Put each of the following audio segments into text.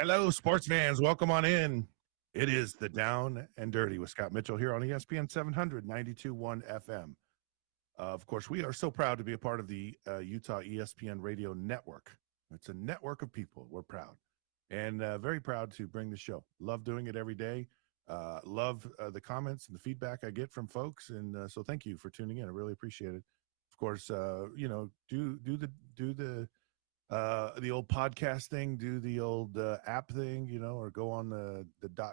Hello, sports fans. Welcome on in. It is the Down and Dirty with Scott Mitchell here on ESPN 700, 92.1 FM. Of course, we are so proud to be a part of the Utah ESPN radio network. It's a network of people. We're proud and very proud to bring the show. Love doing it every day. Love the comments and the feedback I get from folks. And so thank you for tuning in. I really appreciate it. Of course, do the old podcast thing, do the old app thing, or go on the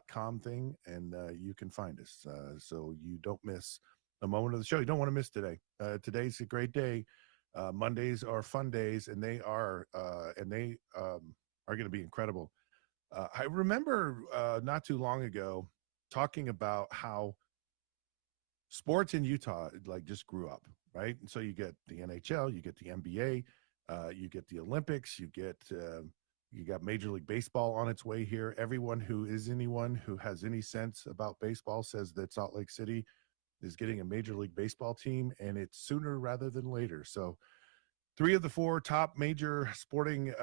.com thing, and you can find us. So you don't miss a moment of the show. You don't want to miss today. Today's a great day. Mondays are fun days, and they are going to be incredible. I remember not too long ago talking about how sports in Utah just grew up, right? And so you get the NHL, you get the NBA. You get the Olympics, you got Major League Baseball on its way here. Anyone who has any sense about baseball says that Salt Lake City is getting a Major League Baseball team, and it's sooner rather than later. So 3 of the 4 top major sporting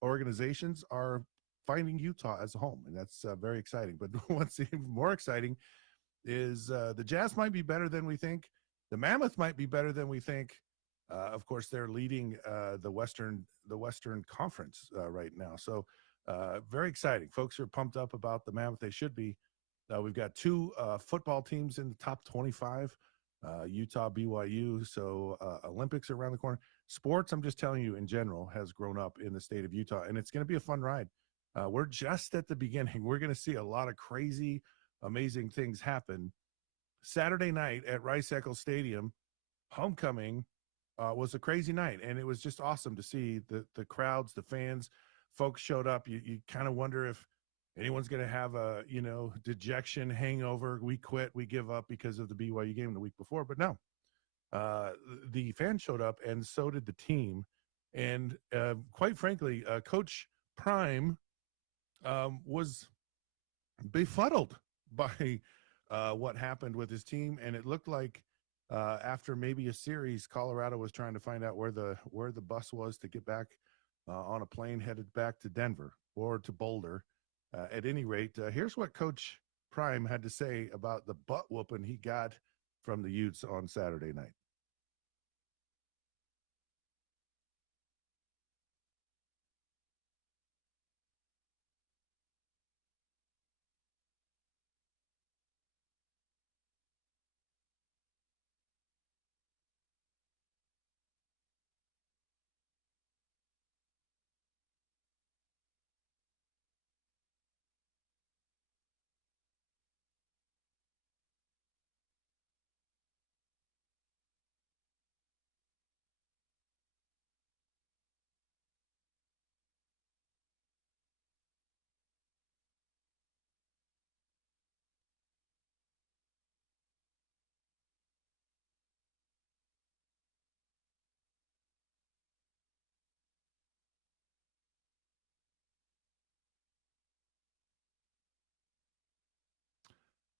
organizations are finding Utah as a home, and that's very exciting. But what's even more exciting is the Jazz might be better than we think. The Mammoth might be better than we think. Of course, they're leading the Western Conference right now. So very exciting. Folks are pumped up about the Mammoth. They should be. We've got 2 football teams in the top 25, Utah, BYU. So Olympics are around the corner. Sports, I'm just telling you, in general, has grown up in the state of Utah, and it's going to be a fun ride. We're just at the beginning. We're going to see a lot of crazy, amazing things happen. Saturday night at Rice-Eccles Stadium, homecoming was a crazy night, and it was just awesome to see the crowds, the fans. Folks showed up. You kind of wonder if anyone's going to have a dejection, hangover. We quit, we give up because of the BYU game the week before, but no. The fans showed up, and so did the team. And quite frankly, Coach Prime was befuddled by what happened with his team, and it looked like after maybe a series, Colorado was trying to find out where the bus was to get back on a plane headed back to Denver or to Boulder. At any rate, here's what Coach Prime had to say about the butt whooping he got from the Utes on Saturday night.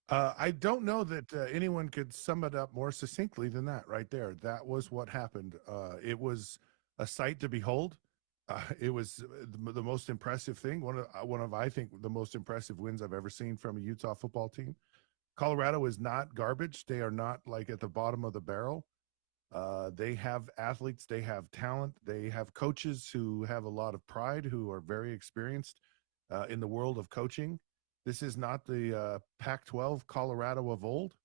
I don't know that anyone could sum it up more succinctly than that right there. That was what happened. It was a sight to behold. It was the most impressive thing. One of I think the most impressive wins I've ever seen from a Utah football team. Colorado is not garbage. They are not like at the bottom of the barrel. They have athletes. They have talent. They have coaches who have a lot of pride, who are very experienced in the world of coaching. This is not the Pac-12 Colorado of old.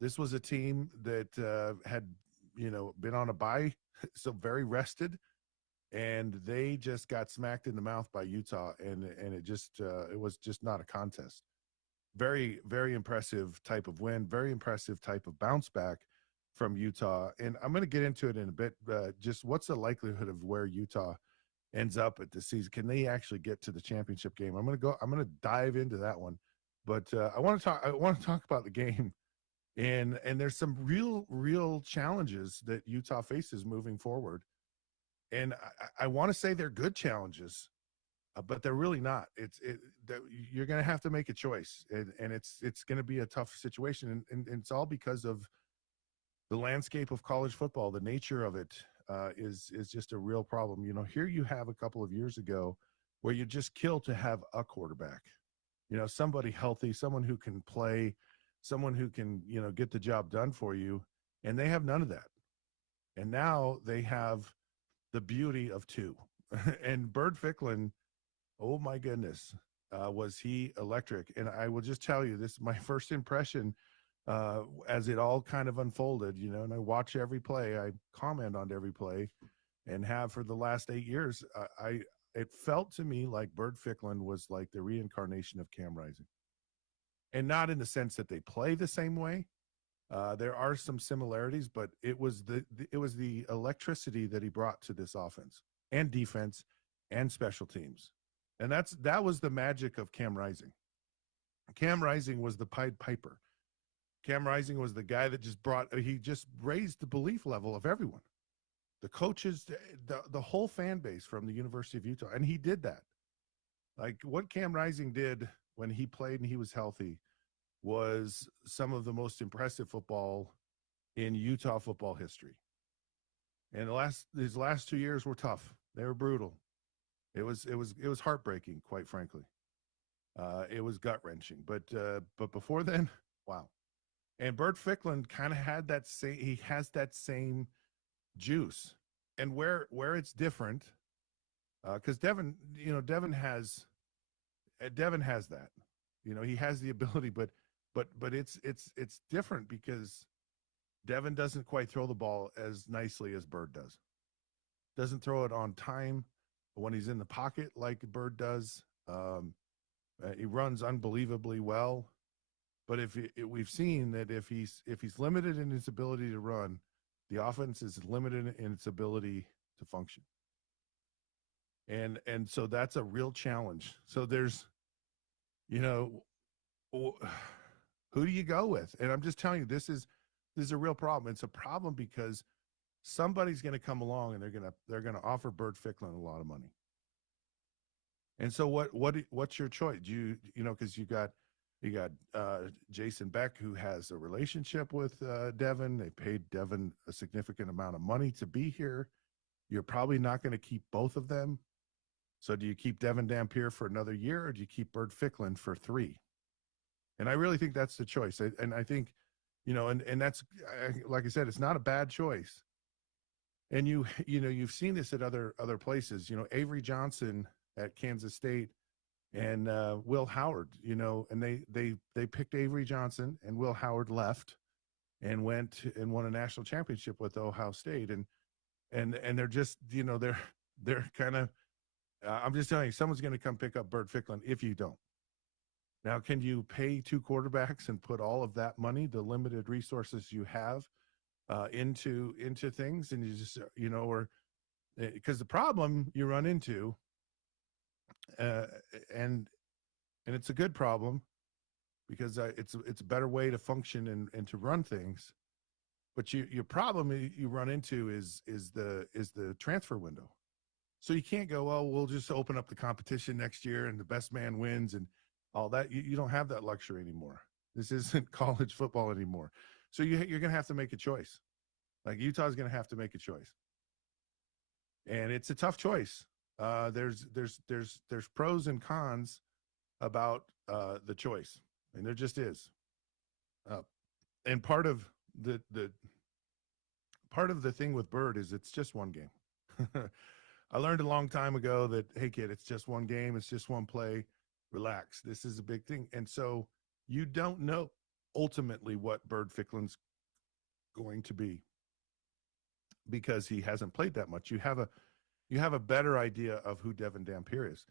This was a team that had, been on a bye, so very rested, and they just got smacked in the mouth by Utah, and it was just not a contest. Very, very impressive type of win, very impressive type of bounce back from Utah. And I'm going to get into it in a bit. Just what's the likelihood of where Utah ends up at the season? Can they actually get to the championship game? I'm going to dive into that one, but I want to talk about the game, and there's some real challenges that Utah faces moving forward, and I want to say they're good challenges, but they're really not. You're going to have to make a choice, and it's going to be a tough situation, and it's all because of the landscape of college football. The nature of it is just a real problem. Here you have a couple of years ago where you just kill to have a quarterback. Somebody healthy, someone who can play, someone who can, get the job done for you. And they have none of that. And now they have the beauty of two. And Bird Ficklin, oh my goodness, was he electric. And I will just tell you, this is my first impression as it all kind of unfolded, and I watch every play, I comment on every play, and have for the last 8 years. It felt to me like Bird Ficklin was like the reincarnation of Cam Rising, and not in the sense that they play the same way. There are some similarities, but it was the electricity that he brought to this offense and defense and special teams, and that was the magic of Cam Rising. Cam Rising was the Pied Piper. Cam Rising was the guy that he just raised the belief level of everyone, the coaches, the whole fan base from the University of Utah, and he did that. Like what Cam Rising did when he played and he was healthy was some of the most impressive football in Utah football history. And these last 2 years were tough. They were brutal. It was heartbreaking, quite frankly. It was gut wrenching. But before then, wow. And Bird Ficklin kind of had that same. He has that same juice. And where it's different, because Devin has that. He has the ability, but it's different because Devin doesn't quite throw the ball as nicely as Bird does. Doesn't throw it on time when he's in the pocket like Bird does. He runs unbelievably well, but we've seen that if he's limited in his ability to run, the offense is limited in its ability to function. And so that's a real challenge. So there's, who do you go with? And I'm just telling you, this is a real problem. It's a problem because somebody's going to come along and they're going to offer Bird Ficklin a lot of money. And so what's your choice? Because you got Jason Beck, who has a relationship with Devin. They paid Devin a significant amount of money to be here. You're probably not going to keep both of them. So do you keep Devin Dampier for another year, or do you keep Bird Ficklin for 3? And I really think that's the choice. And I think, and that's, like I said, it's not a bad choice. And you've seen this at other places. Avery Johnson at Kansas State and Will Howard. And they picked Avery Johnson, and Will Howard left and went and won a national championship with Ohio State. And they're just, they're kind of. I'm just telling you, someone's going to come pick up Bird Ficklin if you don't. Now, can you pay 2 quarterbacks and put all of that money, the limited resources you have, into things? And you just, or because the problem you run into, and it's a good problem because it's a better way to function and to run things. But your problem you run into is the transfer window. So you can't go, oh, we'll just open up the competition next year and the best man wins and all that. You don't have that luxury anymore. This isn't college football anymore. So you're going to have to make a choice. Like Utah's going to have to make a choice. And it's a tough choice. There's pros and cons about the choice. And there just is. And part of the thing with Bird is it's just one game. I learned a long time ago that, hey, kid, it's just one game. It's just one play. Relax. This is a big thing. And so you don't know ultimately what Bird Ficklin's going to be because he hasn't played that much. You have a better idea of who Devin Dampier is,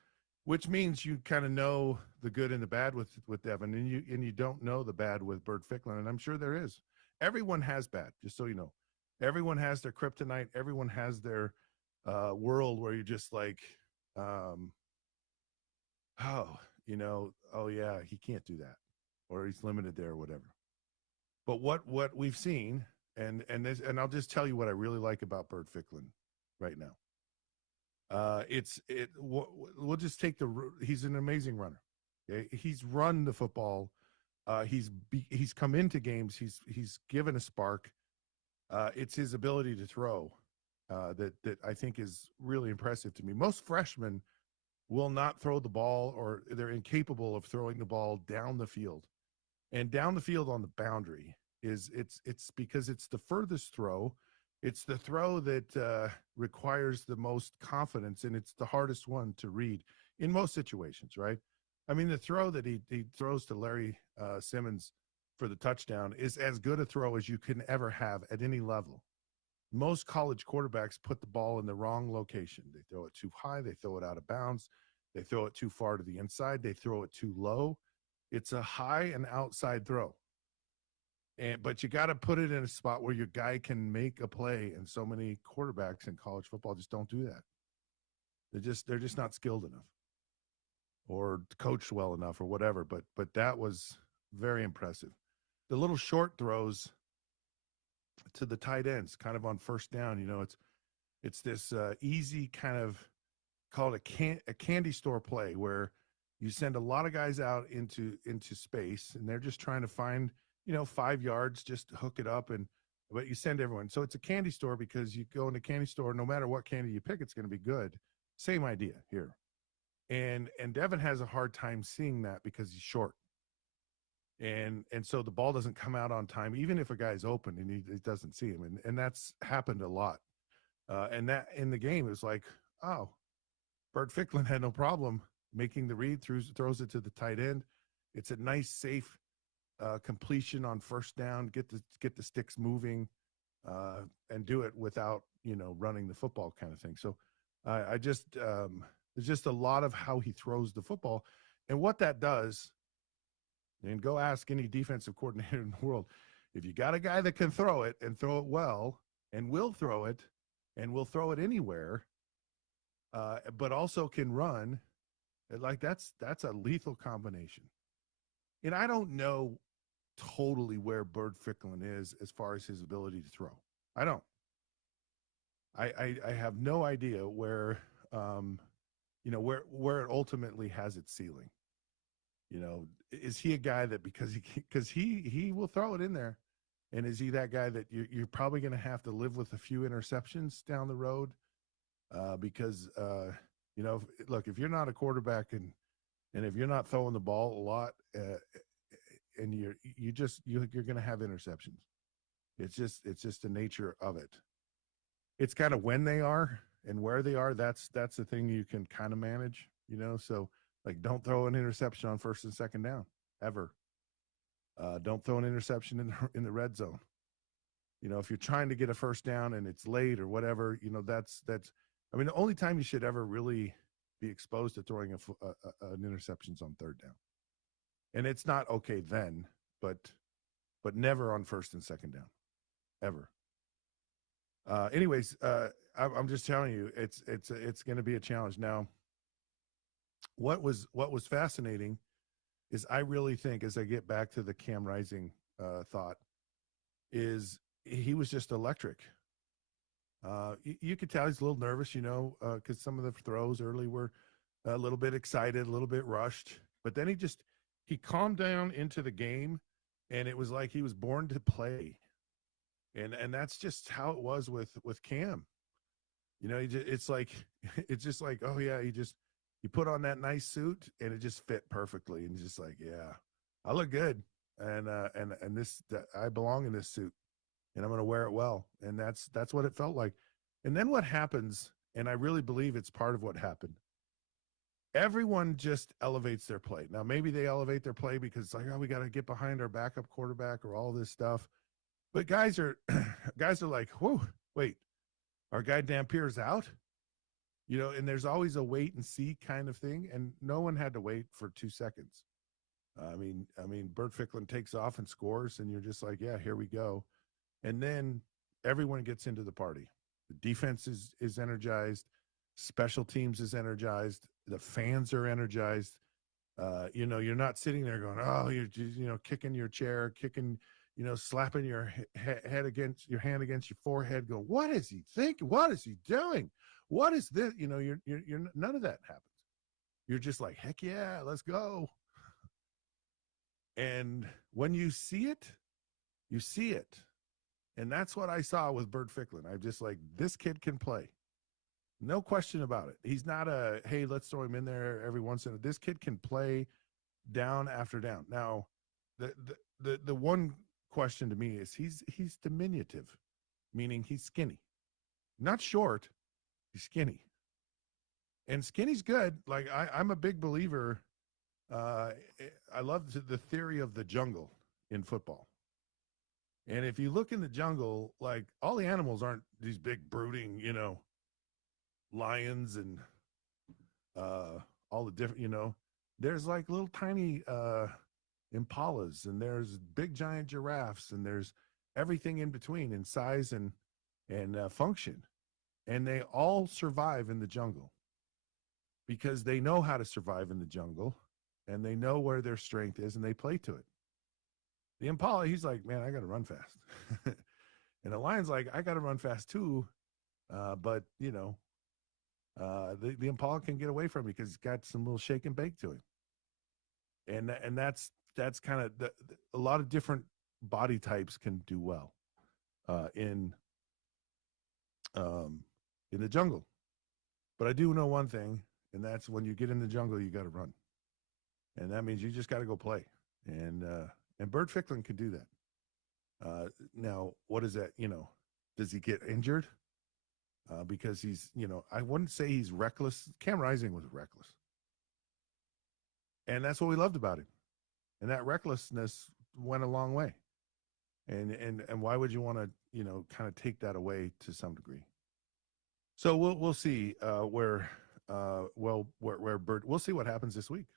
which means you kind of know the good and the bad with Devin, and you don't know the bad with Bird Ficklin. And I'm sure there is. Everyone has bad, just so you know. Everyone has their kryptonite. Everyone has their world where you're just like, oh yeah, he can't do that, or he's limited there or whatever. But what we've seen, and I'll just tell you what I really like about Bird Ficklin right now. We'll just take he's an amazing runner. Okay? He's run the football. He's come into games. He's given a spark. It's his ability to throw that I think is really impressive to me. Most freshmen will not throw the ball, or they're incapable of throwing the ball down the field. And down the field on the boundary it's because it's the furthest throw. It's the throw that requires the most confidence, and it's the hardest one to read in most situations, right? I mean, the throw that he throws to Larry Simmons for the touchdown is as good a throw as you can ever have at any level. Most college quarterbacks put the ball in the wrong location. They throw it too high, they throw it out of bounds, they throw it too far to the inside, they throw it too low. It's a high and outside throw. But you got to put it in a spot where your guy can make a play, and so many quarterbacks in college football just don't do that. They're just not skilled enough or coached well enough or whatever. But that was very impressive. The little short throws to the tight ends, kind of on first down. It's this easy kind of, call it a candy store play, where you send a lot of guys out into space, and they're just trying to find 5 yards, just hook it up, but you send everyone. So it's a candy store because you go in a candy store, no matter what candy you pick, it's going to be good. Same idea here. And Devin has a hard time seeing that because he's short. And so the ball doesn't come out on time, even if a guy's open and he doesn't see him. And that's happened a lot. And that in the game, it was like, oh, Bert Ficklin had no problem making the read, throws it to the tight end. It's a nice, safe completion on first down, get the sticks moving, and do it without running the football kind of thing. So I just there's just a lot of how he throws the football, and what that does. And go ask any defensive coordinator in the world. If you got a guy that can throw it and throw it well, and will throw it, and will throw it anywhere, but also can run, like that's a lethal combination. And I don't know totally where Bert Ficklin is as far as his ability to throw. I don't. I have no idea where where it ultimately has its ceiling. Is he a guy that because he will throw it in there, and is he that guy that you're probably going to have to live with a few interceptions down the road, because look, if you're not a quarterback and if you're not throwing the ball a lot, and you're going to have interceptions. It's just the nature of it. It's kind of when they are and where they are. That's the thing you can kind of manage, so. Like, don't throw an interception on first and second down ever. Don't throw an interception in the red zone. If you're trying to get a first down and it's late or whatever, that's. I mean, the only time you should ever really be exposed to throwing an interception is on third down, and it's not okay then, but never on first and second down, ever. Anyways, I'm just telling you, it's going to be a challenge now. What was fascinating is I really think, as I get back to the Cam Rising thought, is he was just electric. You could tell he's a little nervous, because some of the throws early were a little bit excited, a little bit rushed. But then he calmed down into the game, and it was like he was born to play. And that's just how it was with Cam. It's just like, oh yeah, you put on that nice suit and it just fit perfectly. And just like, yeah, I look good. And I belong in this suit, and I'm going to wear it well. And that's what it felt like. And then what happens, and I really believe it's part of what happened. Everyone just elevates their play. Now, maybe they elevate their play because it's like, oh, we got to get behind our backup quarterback or all this stuff. But guys are like, whoa, wait, our guy Dampier's out. And there's always a wait and see kind of thing, and no one had to wait for 2 seconds. I mean, Bert Ficklin takes off and scores, and you're just like, yeah, here we go. And then everyone gets into the party. The defense is energized. Special teams is energized. The fans are energized. You're not sitting there going, oh, you're kicking your chair, slapping your head against your hand against your forehead, going, what is he thinking? What is he doing? What is this? You're none of that happens. You're just like, heck yeah, let's go. And when you see it, you see it. And that's what I saw with Bert Ficklin. I'm just like, this kid can play. No question about it. He's not a, hey, let's throw him in there every once in a. This kid can play down after down. Now, the one question to me is he's diminutive, meaning he's skinny, not short. He's skinny, and skinny's good. Like I'm a big believer. Uh, I love the theory of the jungle in football. And if you look in the jungle, like all the animals aren't these big brooding, lions and all the different, there's like little tiny impalas and there's big giant giraffes and there's everything in between in size and function. And they all survive in the jungle because they know how to survive in the jungle and they know where their strength is and they play to it. The impala, he's like, man, I got to run fast. And the lion's like, I got to run fast too. But, the impala can get away from me because he's got some little shake and bake to him. And that's kind of a lot of different body types can do well in the jungle. But I do know one thing, and that's when you get in the jungle, you got to run. And that means you just got to go play. And Bert Ficklin can do that. Now, what is that? Does he get injured? Because he's, I wouldn't say he's reckless. Cam Rising was reckless. And that's what we loved about him. And that recklessness went a long way. And why would you want to, kind of take that away to some degree? So we'll see where Bert. We'll see what happens this week.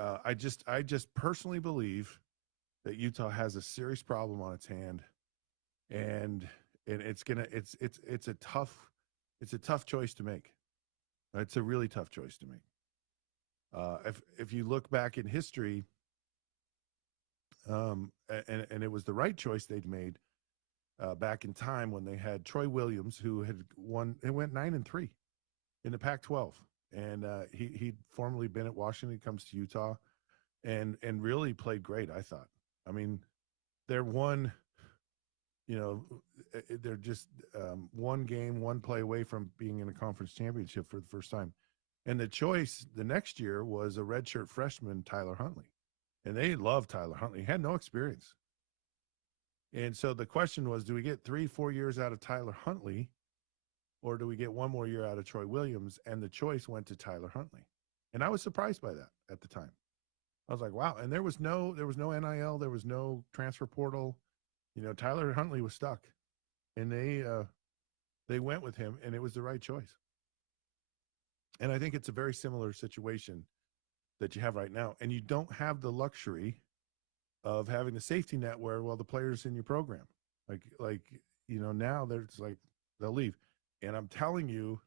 I just personally believe that Utah has a serious problem on its hand, and it's a tough choice to make. It's a really tough choice to make. If you look back in history, and it was the right choice they'd made back in time when they had Troy Williams, who had won. It went 9-3 in the Pac-12, and he'd formerly been at Washington. Comes to Utah, and really played great. I thought. I mean, they're one. They're just one game, one play away from being in a conference championship for the first time. And the choice the next year was a redshirt freshman, Tyler Huntley. And they loved Tyler Huntley. He had no experience. And so the question was, do we get 3-4 years out of Tyler Huntley, or do we get one more year out of Troy Williams? And the choice went to Tyler Huntley. And I was surprised by that at the time. I was like, wow. And there was no NIL, there was no transfer portal. Tyler Huntley was stuck, and they went with him, and it was the right choice. And I think it's a very similar situation that you have right now, and you don't have the luxury of having the safety net where, well, the players in your program, now there's like they'll leave, and I'm telling you,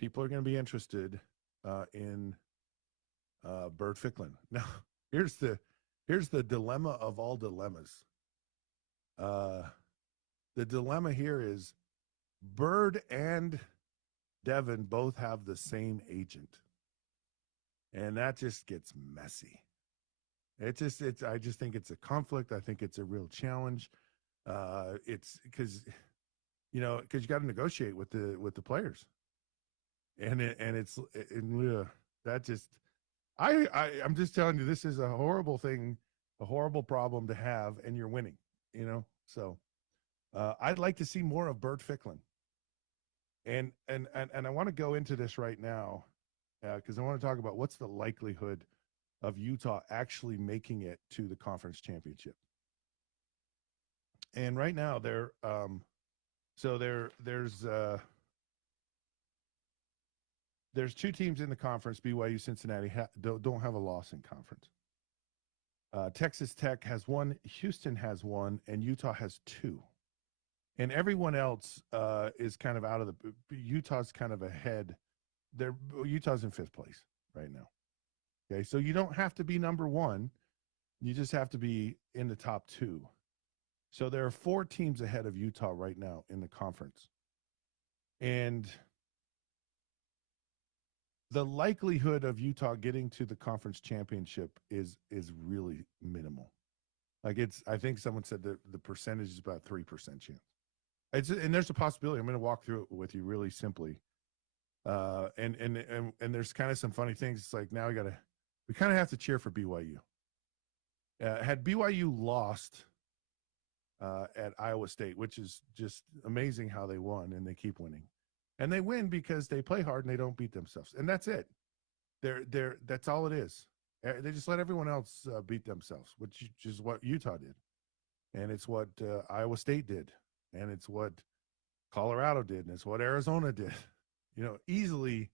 people are going to be interested in Bert Ficklin. Now, here's the dilemma of all dilemmas. The dilemma here is Bird and Devin both have the same agent, and that just gets messy. I just think it's a conflict. I think it's a real challenge. It's because you got to negotiate with the players, I'm just telling you, this is a horrible thing, a horrible problem to have, and you're winning. So I'd like to see more of Bert Ficklin, and I want to go into this right now because I want to talk about what's the likelihood of Utah actually making it to the conference championship. And right now there's two teams in the conference. BYU, Cincinnati don't have a loss in conference. Texas Tech has one, Houston has one, and Utah has two. And everyone else is kind of out of the – Utah's kind of ahead. Utah's in fifth place right now. Okay, so you don't have to be number one. You just have to be in the top two. So there are 4 teams ahead of Utah right now in the conference. And the likelihood of Utah getting to the conference championship is really minimal. I think someone said that the percentage is about 3% chance. And there's a possibility. I'm going to walk through it with you really simply. And there's kind of some funny things. It's like now we kind of have to cheer for BYU. Had BYU lost at Iowa State, which is just amazing how they won and they keep winning, and they win because they play hard and they don't beat themselves, and that's it. That's all it is. They just let everyone else beat themselves, which is what Utah did, and it's what Iowa State did, and it's what Colorado did, and it's what Arizona did. Easily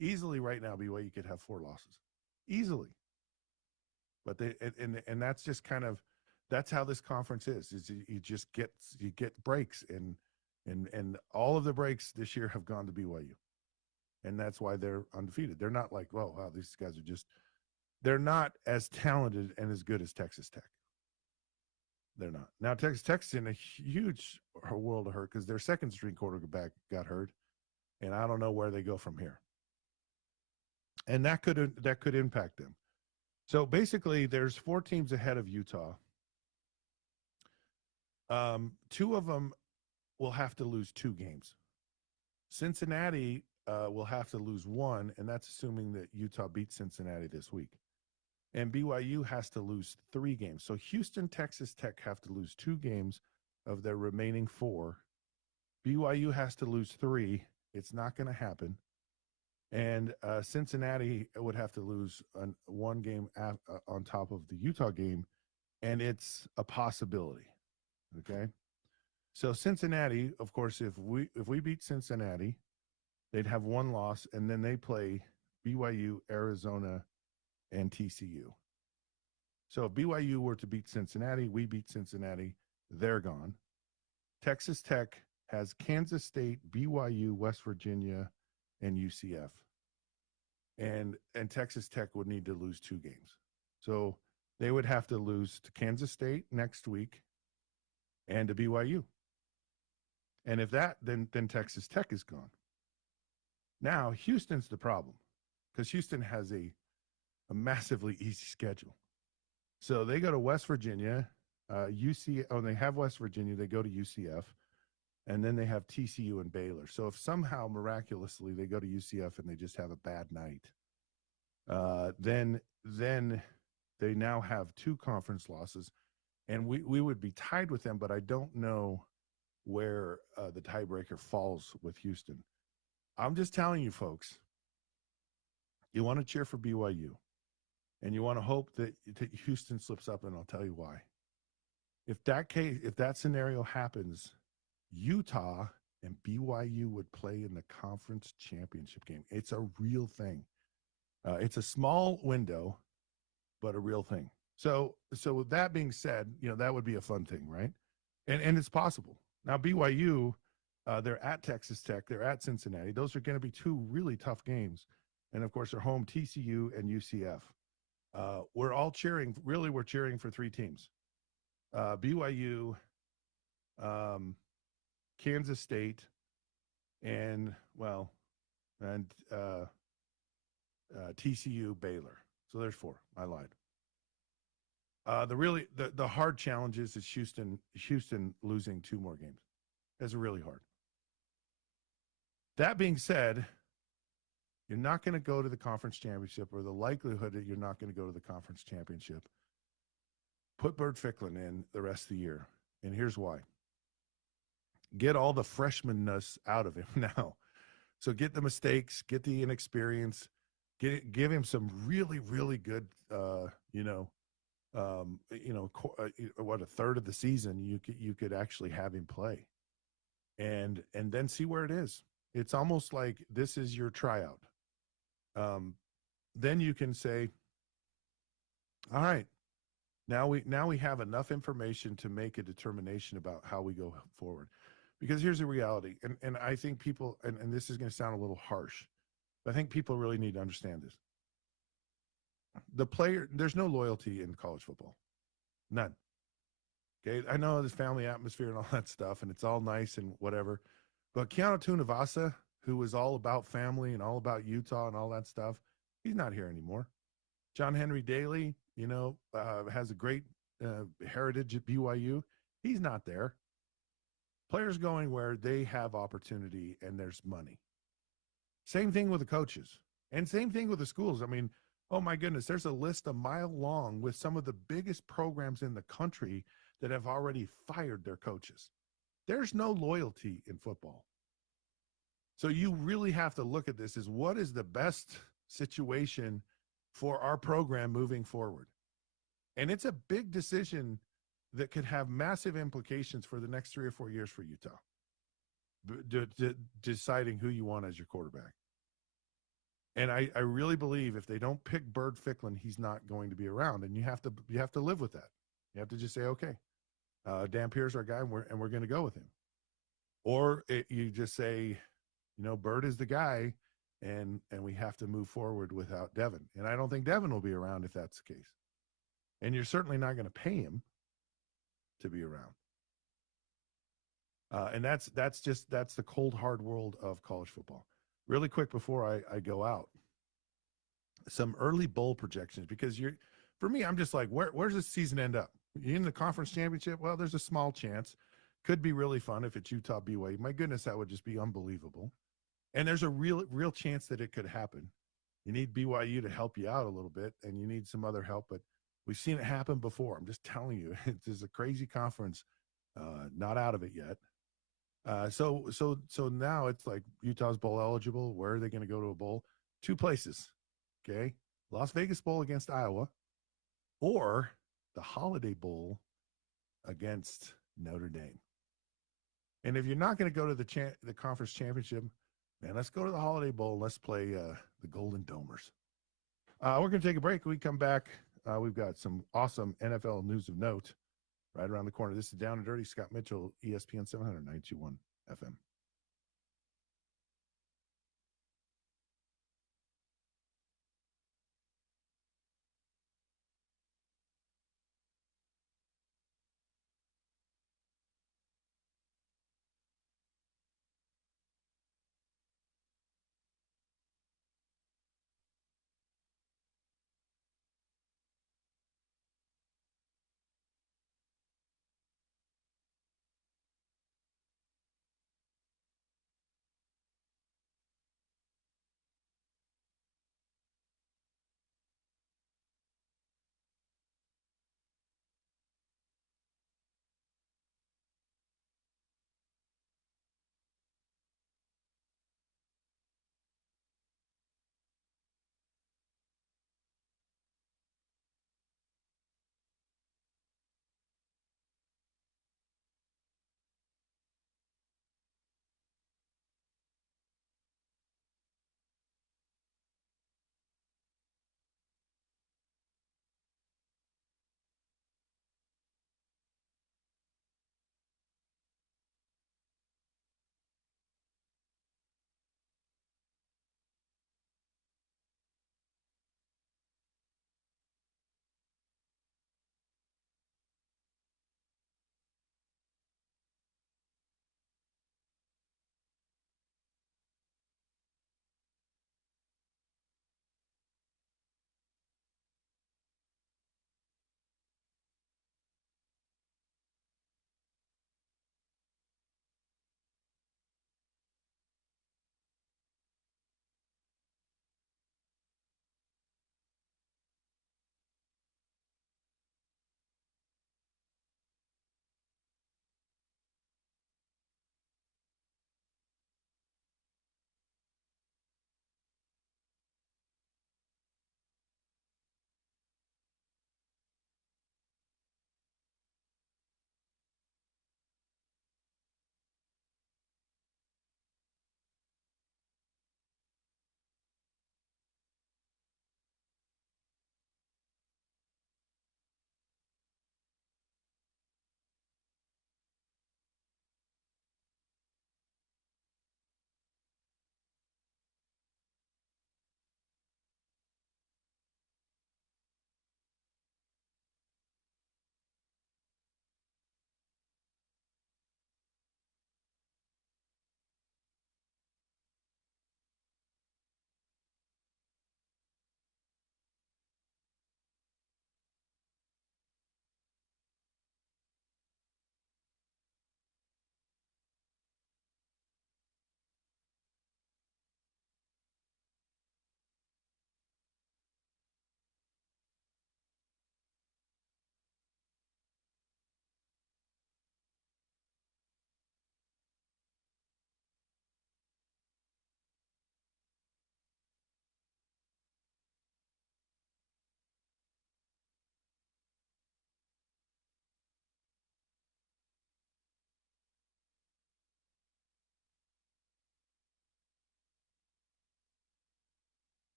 right now, BYU could have 4 losses, easily. But and that's just kind of that's how this conference is you get breaks, and all of the breaks this year have gone to BYU, and that's why they're undefeated. They're not like, well, wow, these guys are just they're not as talented and as good as Texas Tech. They're not. Now Texas Tech's in a huge world of hurt because their second string quarterback got hurt, and I don't know where they go from here. And that could impact them. So basically, there's 4 teams ahead of Utah. 2 of them will have to lose 2 games. Cincinnati will have to lose 1, and that's assuming that Utah beats Cincinnati this week. And BYU has to lose 3 games. So Houston, Texas Tech have to lose 2 games of their remaining 4. BYU has to lose 3. It's not going to happen. And Cincinnati would have to lose 1 game on top of the Utah game, and it's a possibility. Okay, so Cincinnati, of course, if we beat Cincinnati, they'd have 1 loss, and then they play BYU, Arizona, and TCU. So if BYU were to beat Cincinnati, we beat Cincinnati, they're gone. Texas Tech has Kansas State, BYU, West Virginia, and UCF. And Texas Tech would need to lose 2 games. So they would have to lose to Kansas State next week and to BYU. And if that, then Texas Tech is gone. Now, Houston's the problem because Houston has a massively easy schedule. So they go to West Virginia, they have West Virginia, they go to UCF, and then they have TCU and Baylor. So if somehow miraculously they go to UCF and they just have a bad night, then they now have 2 conference losses, and we would be tied with them, but I don't know where the tiebreaker falls with Houston. I'm just telling you, folks, you want to cheer for BYU, and you want to hope that Houston slips up, and I'll tell you why. If that scenario happens, Utah and BYU would play in the conference championship game. It's a real thing. It's a small window, but a real thing. So with that being said, that would be a fun thing, right? And it's possible. Now BYU, they're at Texas Tech, they're at Cincinnati. Those are going to be 2 really tough games, and of course, they're home TCU and UCF. We're cheering for 3 teams: BYU, Kansas State, and TCU, Baylor. So there's 4. I lied. The hard challenge is Houston losing 2 more games. That's really hard. That being said, you're not going to go to the conference championship, or the likelihood that you're not going to go to the conference championship. Put Bert Ficklin in the rest of the year, and here's why. Get all the freshmanness out of him now. So get the mistakes, get the inexperience, give him some really, really good, a third of the season you could actually have him play, and then see where it is. It's almost like this is your tryout. Then you can say, all right, now we have enough information to make a determination about how we go forward. Because here's the reality, and I think people, and this is going to sound a little harsh, but I think people really need to understand this. There's no loyalty in college football. None. Okay, I know this family atmosphere and all that stuff, and it's all nice and whatever, but Keanu Tunavasa, who was all about family and all about Utah and all that stuff, he's not here anymore. John Henry Daly, has a great heritage at BYU. He's not there. Players going where they have opportunity and there's money. Same thing with the coaches, and same thing with the schools. I mean, oh my goodness, there's a list a mile long with some of the biggest programs in the country that have already fired their coaches. There's no loyalty in football. So you really have to look at this as what is the best situation for our program moving forward. And it's a big decision that could have massive implications for the next 3 or 4 years for Utah, deciding who you want as your quarterback. And I really believe if they don't pick Bird Ficklin, he's not going to be around, and you have to live with that. You have to just say, okay, Dan Pierce, our guy, and we're going to go with him. Or you just say, Bird is the guy, and we have to move forward without Devin. And I don't think Devin will be around if that's the case. And you're certainly not going to pay him to be around. And that's the cold, hard world of college football. Really quick before I go out, some early bowl projections, because for me, I'm just like, where's this season end up? You in the conference championship? Well, there's a small chance. Could be really fun if it's Utah BYU. My goodness, that would just be unbelievable. And there's a real chance that it could happen. You need BYU to help you out a little bit, and you need some other help, but we've seen it happen before. I'm just telling you, it's a crazy conference, not out of it yet. So now it's like Utah's bowl eligible. Where are they going to go to a bowl? 2 places, okay? Las Vegas Bowl against Iowa, or the Holiday Bowl against Notre Dame. And if you're not going to go to the conference championship, man, let's go to the Holiday Bowl. Let's play the Golden Domers. We're going to take a break. When we come back, we've got some awesome NFL news of note right around the corner. This is Down and Dirty. Scott Mitchell, ESPN 700, 921 FM.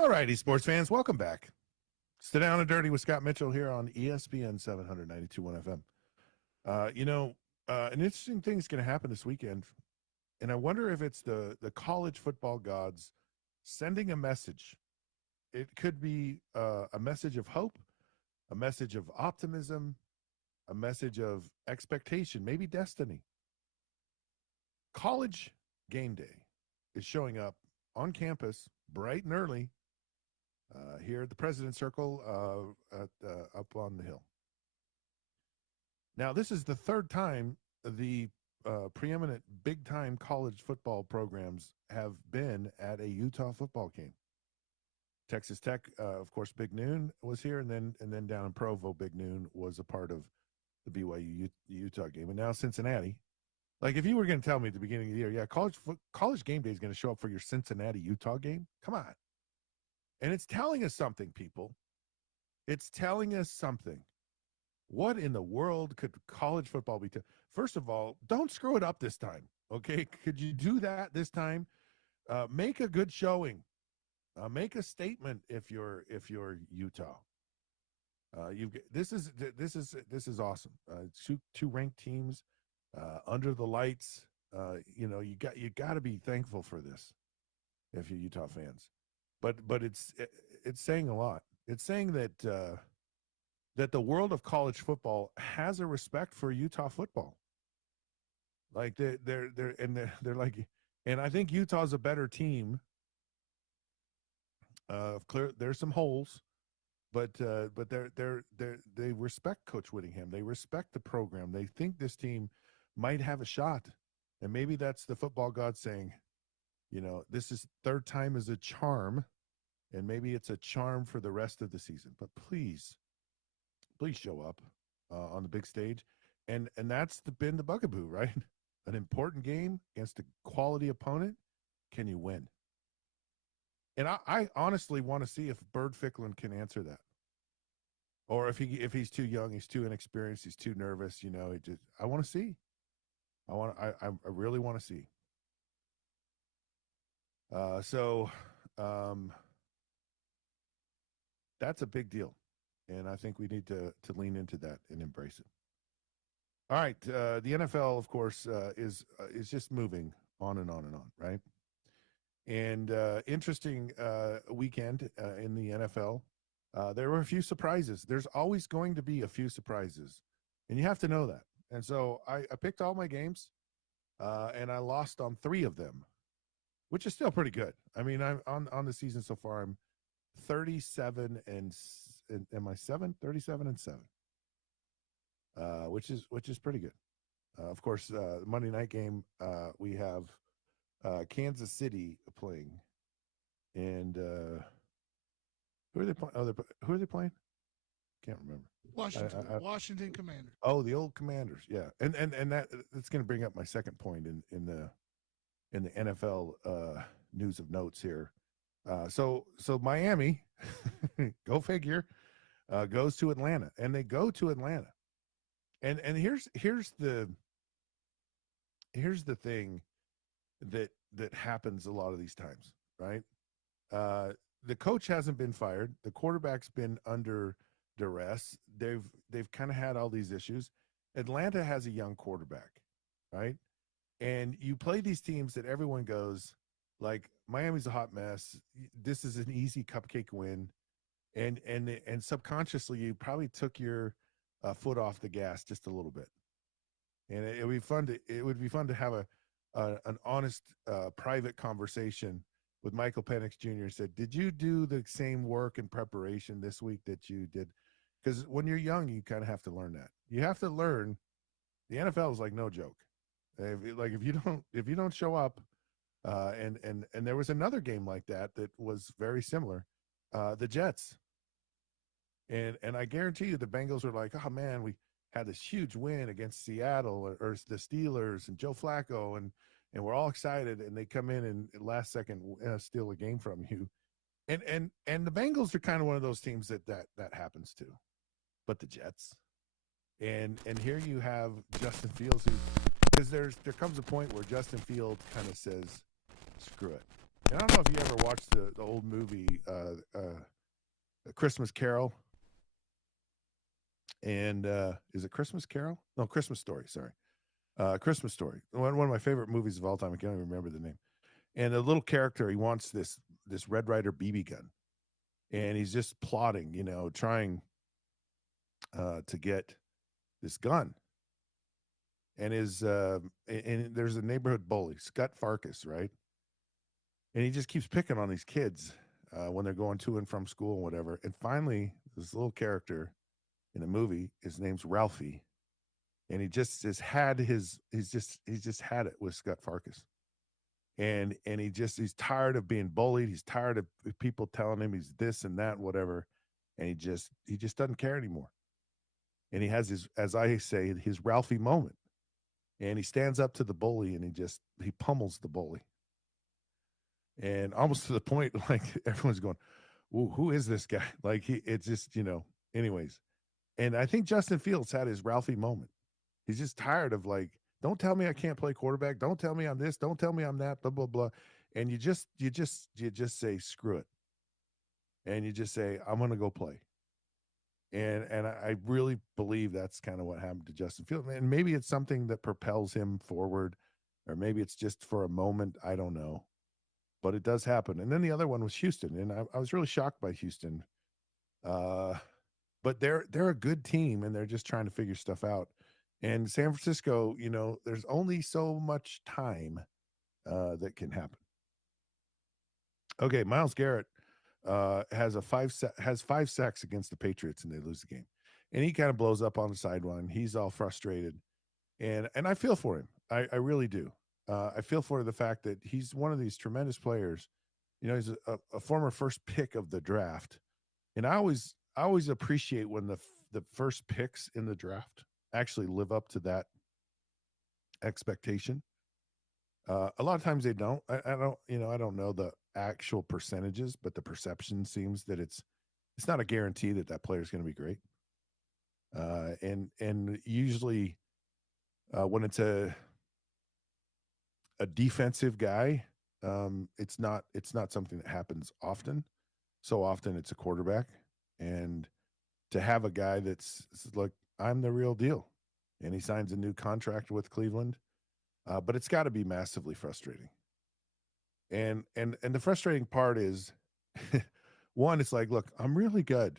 All righty, sports fans, welcome back. Sit down and dirty with Scott Mitchell here on ESPN 792.1 FM. An interesting thing is going to happen this weekend, and I wonder if it's the college football gods sending a message. It could be a message of hope, a message of optimism, a message of expectation, maybe destiny. College game day is showing up on campus bright and early here at the President's Circle up on the hill. Now, this is the third time the preeminent big-time college football programs have been at a Utah football game. Texas Tech, of course, Big Noon was here, and then down in Provo, Big Noon was a part of the BYU Utah game, and now Cincinnati. Like, if you were going to tell me at the beginning of the year, yeah, college game day is going to show up for your Cincinnati Utah game, come on. And it's telling us something, people. It's telling us something. What in the world could college football be? First of all, don't screw it up this time, okay? Could you do that this time? Make a good showing. Make a statement if you're Utah. This is awesome. Two ranked teams under the lights. You got to be thankful for this if you're Utah fans. But it's saying a lot. It's saying that that the world of college football has a respect for Utah football. Like they're like, and I think Utah's a better team. There's some holes, but they respect Coach Whittingham. They respect the program. They think this team might have a shot, and maybe that's the football god saying, this is third time is a charm, and maybe it's a charm for the rest of the season. But please show up on the big stage, and that's been the bugaboo, right? An important game against a quality opponent. Can you win? And I honestly want to see if Bird Ficklin can answer that, or if he's too young, he's too inexperienced, he's too nervous. I want to see. I really want to see. That's a big deal, and I think we need to lean into that and embrace it. All right, the NFL, of course, is just moving on and on and on, right? And interesting weekend in the NFL. There were a few surprises. There's always going to be a few surprises, and you have to know that. And so I picked all my games, and I lost on 3 of them, which is still pretty good. I mean, I'm on the season so far. I'm 37 and am I 7? 37 and 7, which is pretty good. Of course, Monday night game we have Kansas City playing, and who are they playing? Who are they playing? Can't remember. Washington Commanders. Oh, the old Commanders, yeah. And that's going to bring up my second point in the NFL news of notes here. So Miami, go figure, goes to Atlanta, and they go to Atlanta, and here's the thing that happens a lot of these times, right? The coach hasn't been fired. The quarterback's been under duress. They've kind of had all these issues. Atlanta has a young quarterback, right? And you play these teams that everyone goes, like, Miami's a hot mess. This is an easy cupcake win. And subconsciously you probably took your foot off the gas just a little bit. And it would be fun to have an honest private conversation with Michael Penix Jr. and said, did you do the same work and preparation this week that you did? Because when you're young, you kind of have to learn that. You have to learn. The NFL is like no joke. If you don't show up, and there was another game like that was very similar, the Jets. And I guarantee you the Bengals were like, oh man, we had this huge win against Seattle or the Steelers and Joe Flacco, and we're all excited, and they come in and last second steal a game from you. And the Bengals are kind of one of those teams that happens to. But the Jets. And here you have Justin Fields, because there comes a point where Justin Fields kind of says, screw it. And I don't know if you ever watched the old movie Christmas Carol. And is it Christmas Carol? No, Christmas Story. Sorry, Christmas Story. One of my favorite movies of all time. I can't even remember the name. And the little character, he wants this Red Ryder BB gun, and he's just plotting, trying to get this gun. And and there's a neighborhood bully, Scott Farkas, right? And he just keeps picking on these kids when they're going to and from school and whatever. And finally, this little character in the movie, his name's Ralphie, and he just has had he's just had it with Scott Farkas. And he's tired of being bullied. He's tired of people telling him he's this and that, whatever. And he just doesn't care anymore. And he has his, as I say, his Ralphie moment. And he stands up to the bully and he pummels the bully. And almost to the point, like everyone's going, "Ooh, who is this guy?" Like it's just, anyways. And I think Justin Fields had his Ralphie moment. He's just tired of like, don't tell me I can't play quarterback. Don't tell me I'm this. Don't tell me I'm that. Blah blah blah. And you just say screw it, and you just say I'm gonna go play. And I really believe that's kind of what happened to Justin Fields. And maybe it's something that propels him forward, or maybe it's just for a moment. I don't know, but it does happen. And then the other one was Houston, and I was really shocked by Houston. Uh, but they're a good team, and they're just trying to figure stuff out. And San Francisco, there's only so much time that can happen. Okay, Miles Garrett has 5 sacks against the Patriots, and they lose the game. And he kind of blows up on the sideline. He's all frustrated, and I feel for him. I really do. I feel for the fact that he's one of these tremendous players. He's a former first pick of the draft, and I always appreciate when the first picks in the draft actually live up to that expectation. A lot of times they don't. I don't know the actual percentages, but the perception seems that it's not a guarantee that that player is going to be great. And usually when it's a defensive guy, it's not something that happens often. So often it's a quarterback, and to have a guy that's like, I'm the real deal, and he signs a new contract with Cleveland, but it's got to be massively frustrating. And the frustrating part is, one, it's like, look, I'm really good.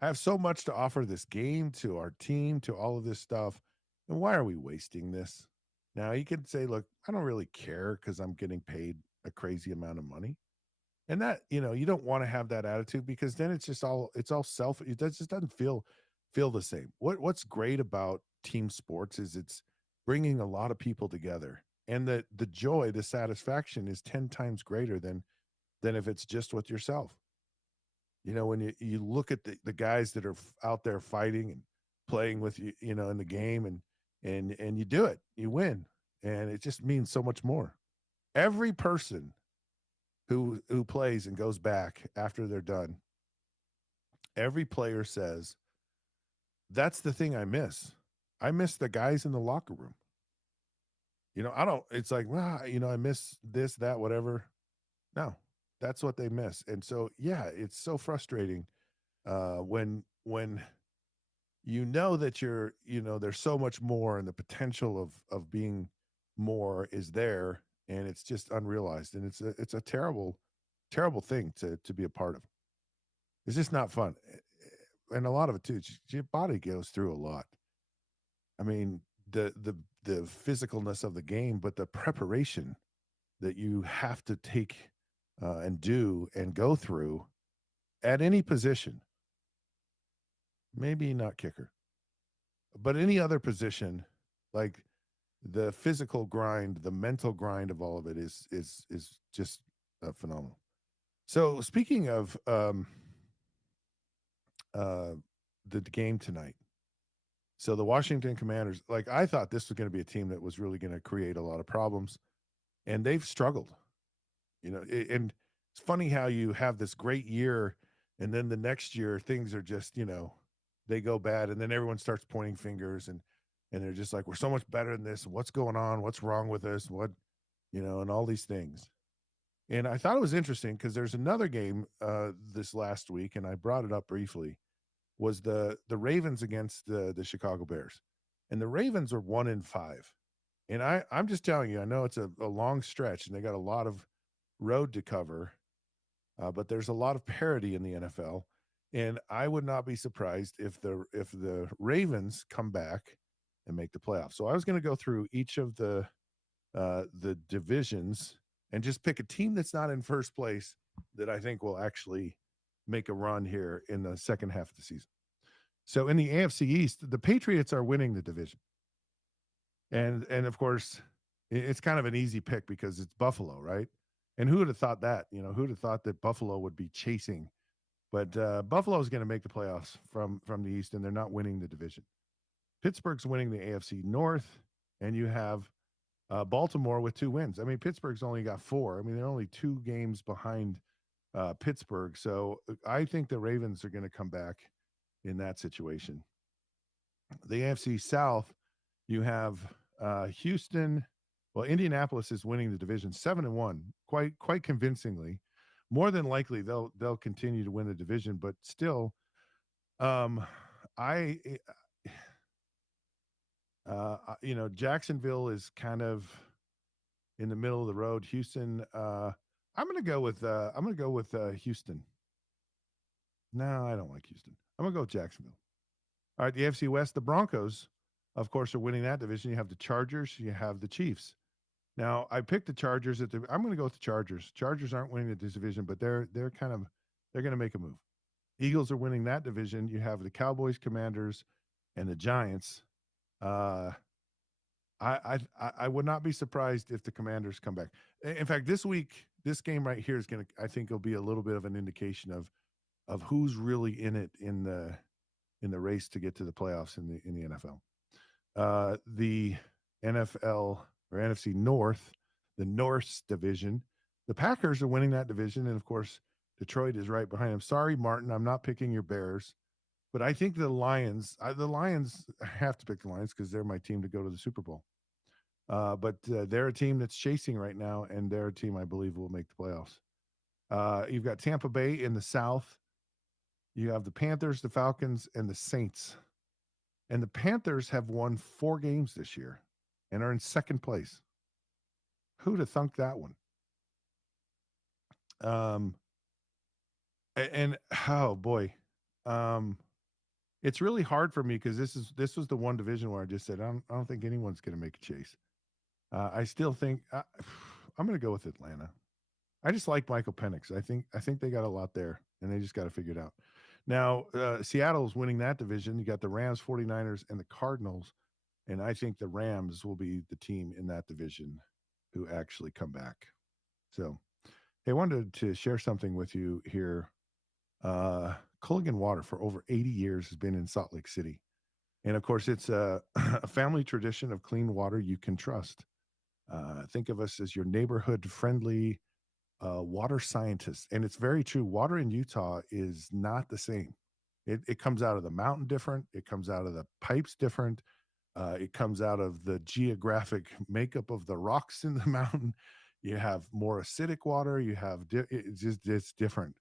I have so much to offer this game, to our team, to all of this stuff. And why are we wasting this? Now you could say, look, I don't really care because I'm getting paid a crazy amount of money. And that, you don't want to have that attitude, because then it's all self. Just doesn't feel the same. What's great about team sports is it's bringing a lot of people together, and the joy, the satisfaction is 10 times greater than if it's just with yourself. When you look at the guys that are out there fighting and playing with you, in the game, and you do it, you win, and it just means so much more. Every person who plays and goes back after they're done, every player says, that's the thing I miss. I miss the guys in the locker room. I don't, it's like, well, I miss this, that, whatever. No, that's what they miss. And so, yeah, it's so frustrating when that there's so much more, and the potential of being more is there, and it's just unrealized. And it's a terrible thing to be a part of. It's just not fun. And a lot of it too, your body goes through a lot. I mean, the physicalness of the game, but the preparation that you have to take and do and go through at any position, maybe not kicker, but any other position, like the physical grind, the mental grind of all of it is just phenomenal. So speaking of uh, the game tonight, so the Washington Commanders, like, I thought this was going to be a team that was really going to create a lot of problems, and they've struggled. And it's funny how you have this great year, and then the next year things are just, they go bad, and then everyone starts pointing fingers, and they're just like, we're so much better than this. What's going on? What's wrong with us? And all these things. And I thought it was interesting because there's another game this last week, and I brought it up briefly. Was the Ravens against the Chicago Bears, and the Ravens are 1-5. And I'm just telling you, I know it's a long stretch, and they got a lot of road to cover, but there's a lot of parity in the NFL, and I would not be surprised if the Ravens come back and make the playoffs. So I was going to go through each of the divisions and just pick a team that's not in first place that I think will actually make a run here in the second half of the season. So in the AFC East, the Patriots are winning the division. And of course, it's kind of an easy pick because it's Buffalo, right? And who would have thought that? You know, who would have thought that Buffalo would be chasing? But Buffalo is going to make the playoffs from the East, and they're not winning the division. Pittsburgh's winning the AFC North, and you have Baltimore with 2 wins. I mean, Pittsburgh's only got 4. I mean, they're only 2 games behind Pittsburgh. So I think the Ravens are going to come back in that situation. The AFC South, you have Houston. Well, Indianapolis is winning the division 7-1, quite convincingly. More than likely, they'll continue to win the division, but still, I Jacksonville is kind of in the middle of the road. Houston, I'm going to go with Houston. No, I don't like Houston. I'm going to go with Jacksonville. All right, the AFC West, the Broncos, of course, are winning that division. You have the Chargers, you have the Chiefs. Now, I picked the Chargers I'm going to go with the Chargers. Chargers aren't winning this division, but they're going to make a move. Eagles are winning that division. You have the Cowboys, Commanders, and the Giants. I would not be surprised if the Commanders come back. In fact, this week, this game right here is going to, I think, will be a little bit of an indication of who's really in it in the race to get to the playoffs in the NFL. The NFL or NFC North, the North division, the Packers are winning that division, and of course, Detroit is right behind them. Sorry, Martin, I'm not picking your Bears, but I think the Lions have to pick the Lions because they're my team to go to the Super Bowl. But they're a team that's chasing right now, and they're a team I believe will make the playoffs. You've got Tampa Bay in the South. You have the Panthers, the Falcons, and the Saints. And the Panthers have won 4 games this year and are in second place. Who'd have thunk that one? And oh boy, it's really hard for me because this was the one division where I just said I don't think anyone's going to make a chase. I still think I'm going to go with Atlanta. I just like Michael Penix. I think they got a lot there, and they just got to figure it out. Now, Seattle's winning that division. You got the Rams, 49ers, and the Cardinals, and I think the Rams will be the team in that division who actually come back. So, hey, I wanted to share something with you here. Culligan Water for over 80 years has been in Salt Lake City. And of course, it's a family tradition of clean water you can trust. Think of us as your neighborhood friendly water scientists. And it's very true. Water in Utah is not the same. It comes out of the mountain different. It comes out of the pipes different. It comes out of the geographic makeup of the rocks in the mountain. You have more acidic water. You have it's different.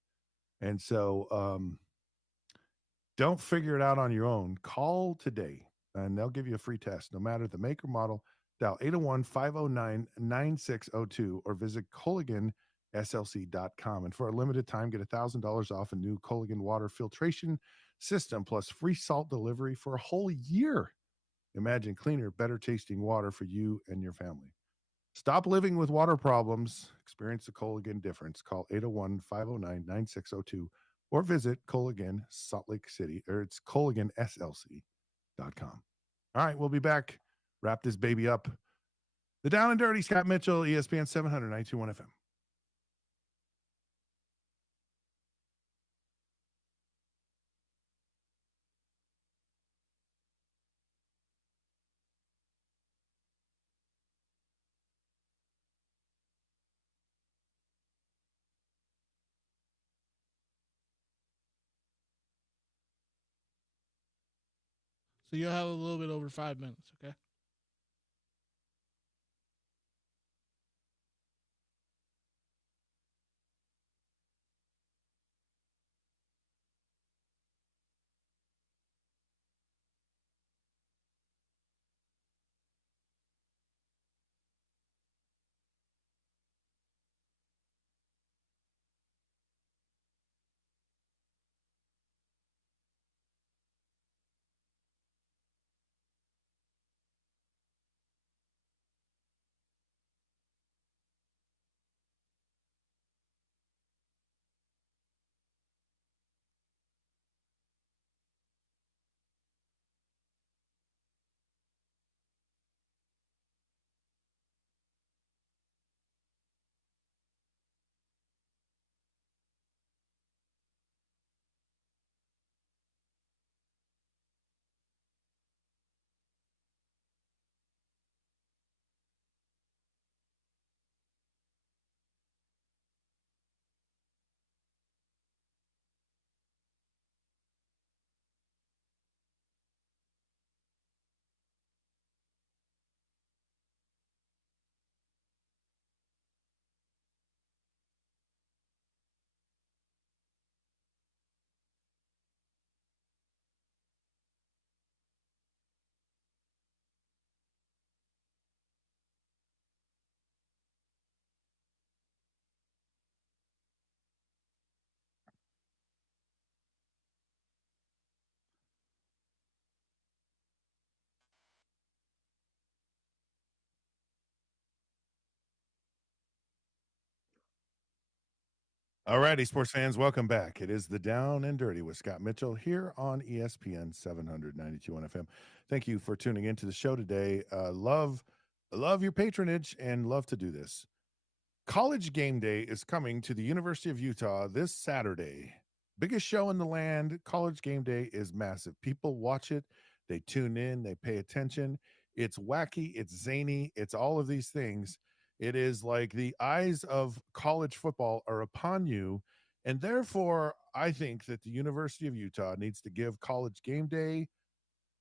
And so don't figure it out on your own. Call today, and they'll give you a free test, no matter the make or model. Dial 801-509-9602 or visit ColliganSLC.com. And for a limited time, get $1,000 off a new Culligan water filtration system plus free salt delivery for a whole year. Imagine cleaner, better tasting water for you and your family. Stop living with water problems. Experience the Culligan difference. Call 801-509-9602 or visit Culligan Salt Lake City, or it's CulliganSLC.com. All right, we'll be back. Wrap this baby up. The Down and Dirty, Scott Mitchell, ESPN 700, 921 FM. So you'll have a little bit over 5 minutes, okay? All righty, sports fans, welcome back. It is the Down and Dirty with Scott Mitchell here on ESPN 792 on FM. Thank you for tuning into the show today. Love your patronage and love to do this. College Game Day is coming to the University of Utah this Saturday. Biggest show in the land. College Game Day is massive. People watch it, they tune in, they pay attention. It's wacky, it's zany, it's all of these things. It is like the eyes of college football are upon you. And therefore, I think that the University of Utah needs to give College Game Day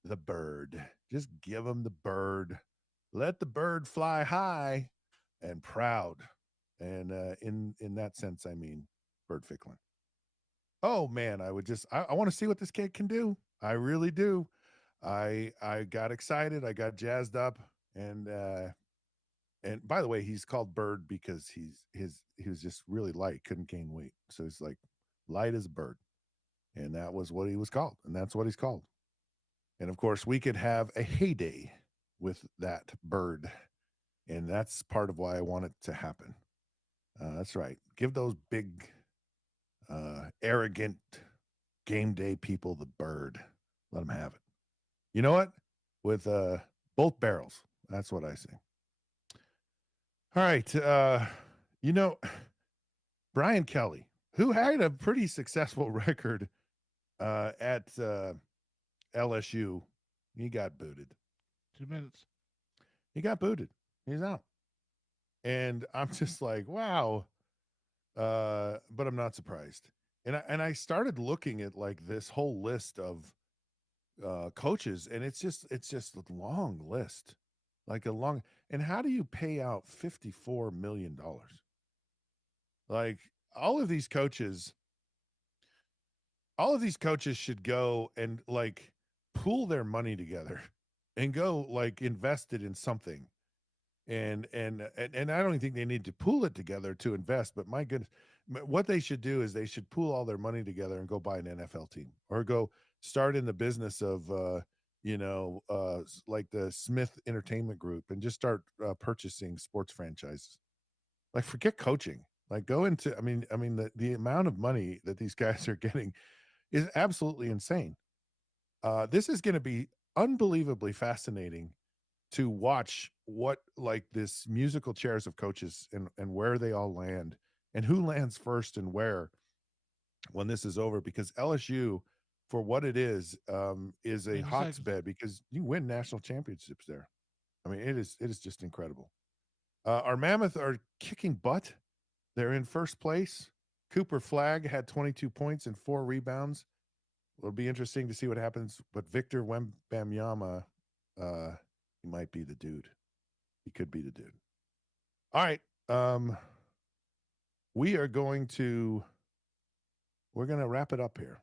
the bird. Just give them the bird. Let the bird fly high and proud. And in that sense, I mean Bird Ficklin. Oh man, I want to see what this kid can do. I really do. I got excited. I got jazzed up, and by the way, he's called Bird because he was just really light, couldn't gain weight, so he's like light as a bird, and that was what he was called, and that's what he's called. And of course, we could have a heyday with that bird, and that's part of why I want it to happen. That's right. Give those big, arrogant game day people the bird. Let them have it. You know what? With both barrels. That's what I say. All right. You know, Brian Kelly, who had a pretty successful record at LSU, he got booted. 2 minutes. He got booted. He's out. And I'm just like, wow. But I'm not surprised. And I started looking at like this whole list of coaches, and it's just a long list, like a long. And how do you pay out $54 million? Like all of these coaches should go and like pool their money together and go like invest it in something. And I don't even think they need to pool it together to invest, but my goodness, what they should do is they should pool all their money together and go buy an NFL team or go start in the business of like the Smith Entertainment Group and just start purchasing sports franchises. Like forget coaching. Like go into I mean the amount of money that these guys are getting is absolutely insane. This is going to be unbelievably fascinating to watch what like this musical chairs of coaches and where they all land and who lands first and where when this is over, because LSU for what it is a 30 seconds. hotbed because you win national championships there. I mean it is just incredible. Our Mammoth are kicking butt. They're in first place. Cooper Flagg had 22 points and 4 rebounds. It'll be interesting to see what happens, but Victor Wembanyama he might be the dude. He could be the dude. All right. We're going to wrap it up here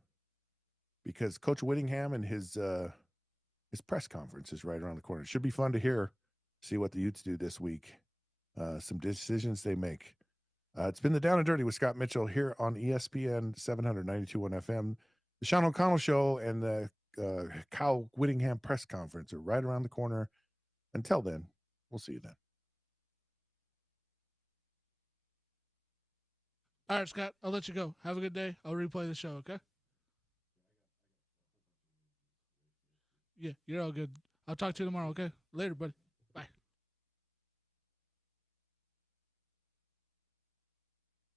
because Coach Whittingham and his press conference is right around the corner. It should be fun to see what the Utes do this week. Some decisions they make. It's been the Down and Dirty with Scott Mitchell here on ESPN 792 on FM. The Sean O'Connell Show and the Kyle Whittingham press conference are right around the corner. Until then, we'll see you then. All right, Scott, I'll let you go. Have a good day. I'll replay the show, okay? Yeah, you're all good. I'll talk to you tomorrow, okay? Later, buddy.